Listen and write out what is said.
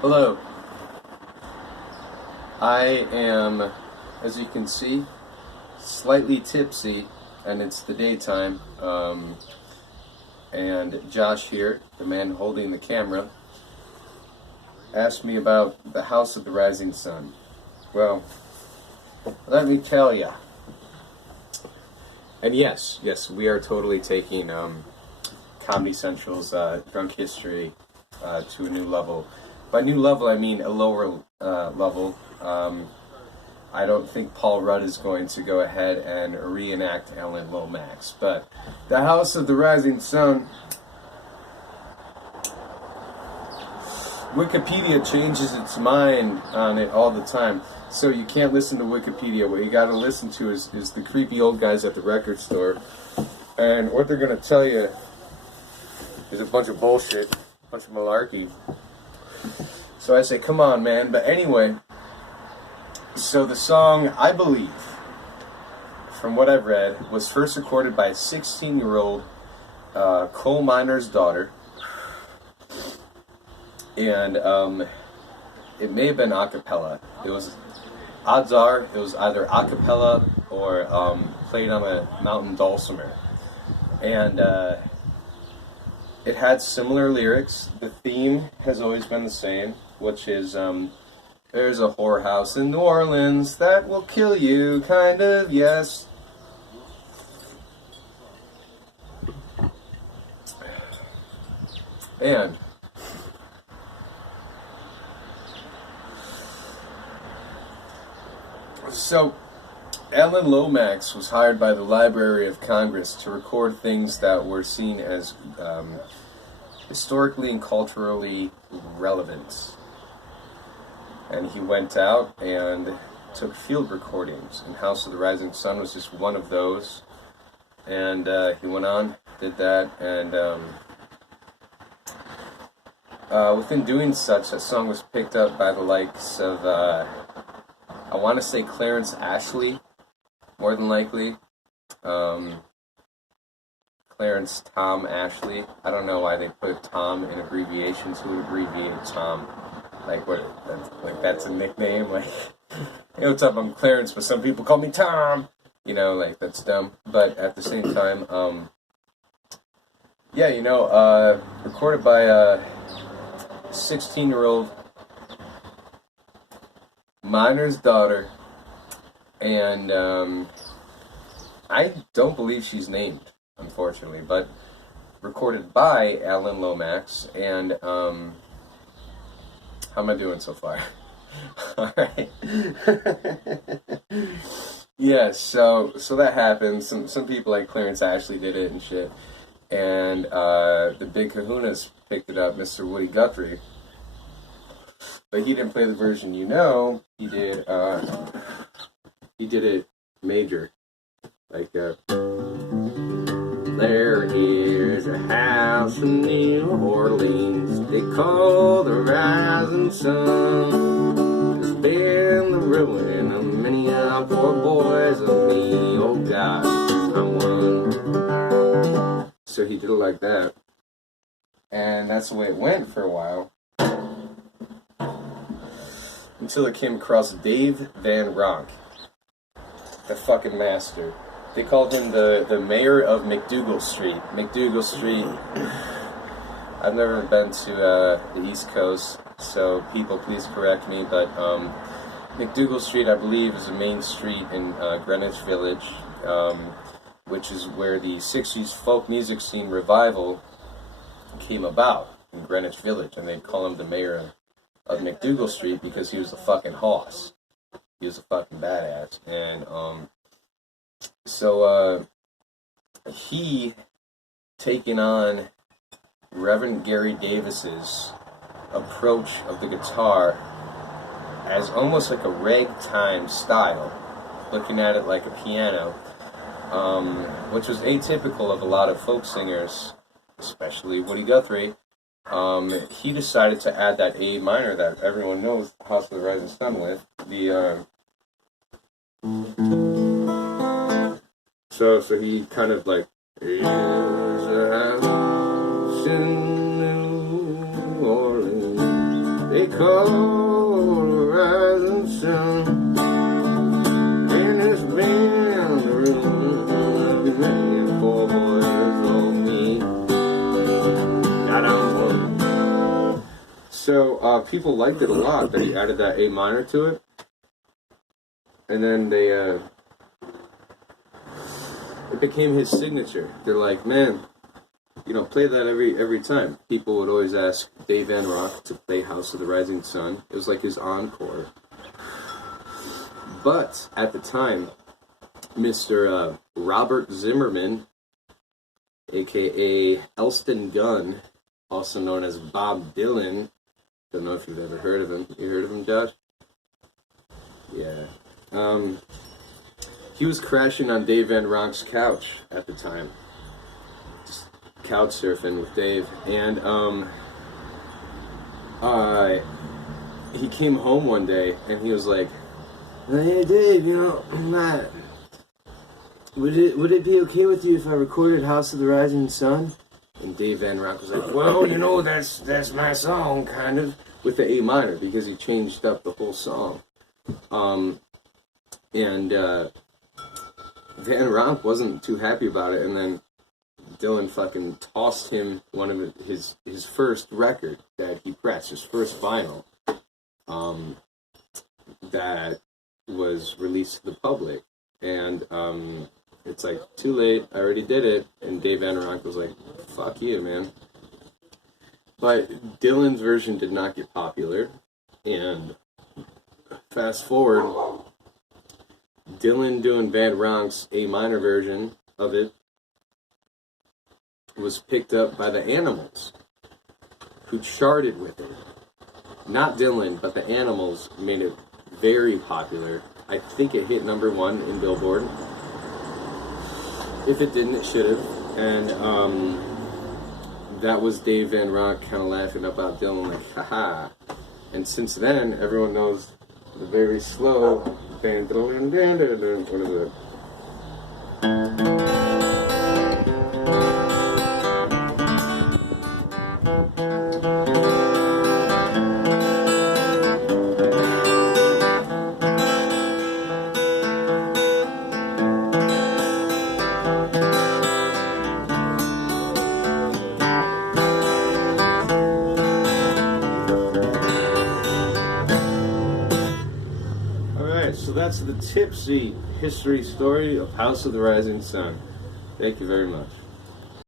Hello. I am, as you can see, slightly tipsy, and it's the daytime. And Josh here, the man holding the camera, asked me about the House of the Rising Sun. Well, let me tell ya. And yes, we are totally taking Comedy Central's drunk history to a new level. By new level, I mean a lower level. I don't think Paul Rudd is going to go ahead and reenact Alan Lomax, but the House of the Rising Sun. Wikipedia changes its mind on it all the time, so you can't listen to Wikipedia. What you gotta listen to is the creepy old guys at the record store, and what they're gonna tell you is a bunch of bullshit, a bunch of malarkey. So I say, come on, man. But anyway, so the song, I believe, from what I've read, was first recorded by a 16-year-old coal miner's daughter. And it may have been a cappella. Odds are, it was either a cappella or played on a mountain dulcimer. And it had similar lyrics. The theme has always been the same, which is, there's a whorehouse in New Orleans that will kill you, kind of, yes. And so, Alan Lomax was hired by the Library of Congress to record things that were seen as historically and culturally relevant. And he went out and took field recordings, and House of the Rising Sun was just one of those. And he went on, did that, and within doing such, that song was picked up by the likes of, I want to say Clarence Ashley, more than likely. Clarence Tom Ashley. I don't know why they put Tom in abbreviations. Who would abbreviate Tom? Like, that's a nickname? Like, you know what's up, I'm Clarence, but some people call me Tom. You know, like, that's dumb. But at the same time, recorded by a 16-year-old miner's daughter, and I don't believe she's named, unfortunately, but recorded by Alan Lomax. And how am I doing so far? All right. Yeah, so that happened. Some people like Clarence Ashley did it and shit, and the big kahunas picked it up, Mr. Woody Guthrie. But he didn't play the version you know. He did it major. Like, there is a house in New Orleans they call the Rising Sun. It's been the ruin of many a poor boys of me. Oh God, I'm one. So he did it like that. And that's the way it went for a while. Until it came across Dave Van Ronk, the fucking master. They called him the mayor of McDougal Street. McDougal Street, I've never been to the East Coast, so people please correct me, but McDougal Street, I believe, is a main street in Greenwich Village, which is where the 60s folk music scene revival came about, in Greenwich Village, and they call him the mayor of McDougal Street because he was a fucking hoss. He was a fucking badass. And so he taking on Reverend Gary Davis's approach of the guitar as almost like a ragtime style, looking at it like a piano, which was atypical of a lot of folk singers, especially Woody Guthrie. He decided to add that A minor that everyone knows House of the Rising Sun with. So he kind of like, here's a house in New Orleans, they call the rising sun. And it's been the man, four boys on me. So people liked it a lot that he added that A minor to it. And then they, it became his signature. They're like, man, you know, play that every time. People would always ask Dave Van Ronk to play House of the Rising Sun. It was like his encore. But at the time, Mr. Robert Zimmerman, a.k.a. Elston Gunn, also known as Bob Dylan. Don't know if you've ever heard of him. You heard of him, Josh? Yeah. He was crashing on Dave Van Ronk's couch at the time. Just couch surfing with Dave. And he came home one day and he was like, "Hey Dave, you know, would it be okay with you if I recorded House of the Rising Sun?" And Dave Van Ronk was like, "Well, you know, that's my song, kind of," with the A minor, because he changed up the whole song. And Van Ronk wasn't too happy about it, and then Dylan fucking tossed him one of his first record that he pressed, his first vinyl, that was released to the public. And it's like, too late, I already did it. And Dave Van Ronk was like, fuck you, man. But Dylan's version did not get popular, and fast forward, Dylan doing Van Ronk's A minor version of it was picked up by the Animals, who charted with it. Not Dylan, but the Animals made it very popular. I think it hit #1 in Billboard. If it didn't, it should have. And that was Dave Van Ronk kind of laughing about Dylan, like, haha. And since then, everyone knows the very slow band. What is it? So that's the tipsy history story of House of the Rising Sun. Thank you very much.